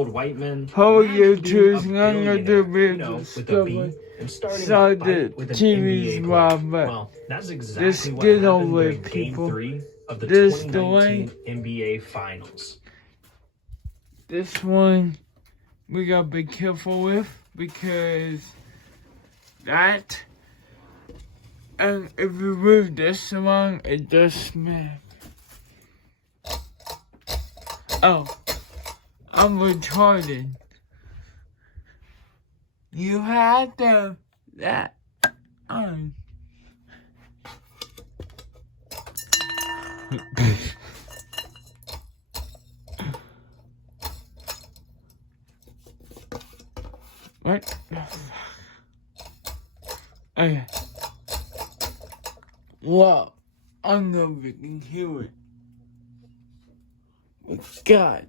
old white men. How you Imagine being a choosing under billionaire, the with a B, and starting so a the fight with an TV's NBA wild, player. but Well, that's just exactly what get happened over during it, Game people. 3 of the This 2019 NBA Finals. This one we gotta be careful with because that, and if you move this along, it does smack. Oh, I'm retarded. You had to that on. What the fuck? Okay. Wow. I don't know if you can hear it. But God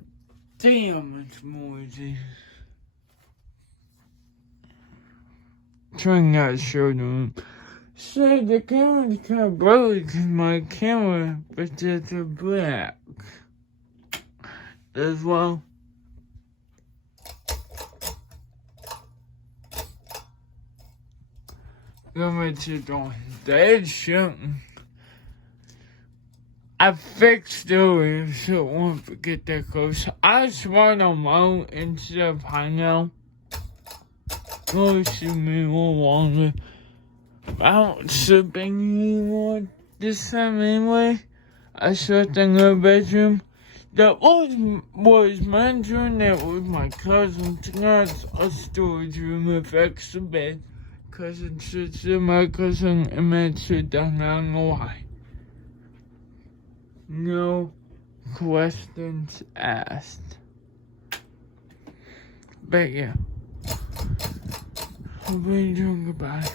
damn, it's noisy. Trying not to show them. So the camera's kind of blurry because my camera was just a black as well. Going to the dead shooting. I fixed the ring so it won't forget that close. I swear on mode instead of Pino. Most of me will longer. I don't sleeping anymore this time anyway. I slept in her bedroom. That was mentioned. That was my cousin's. That's a storage room with extra bed. Cousin sits in my cousin and man sit down. I don't know why. No questions asked. But yeah. We're doing goodbye.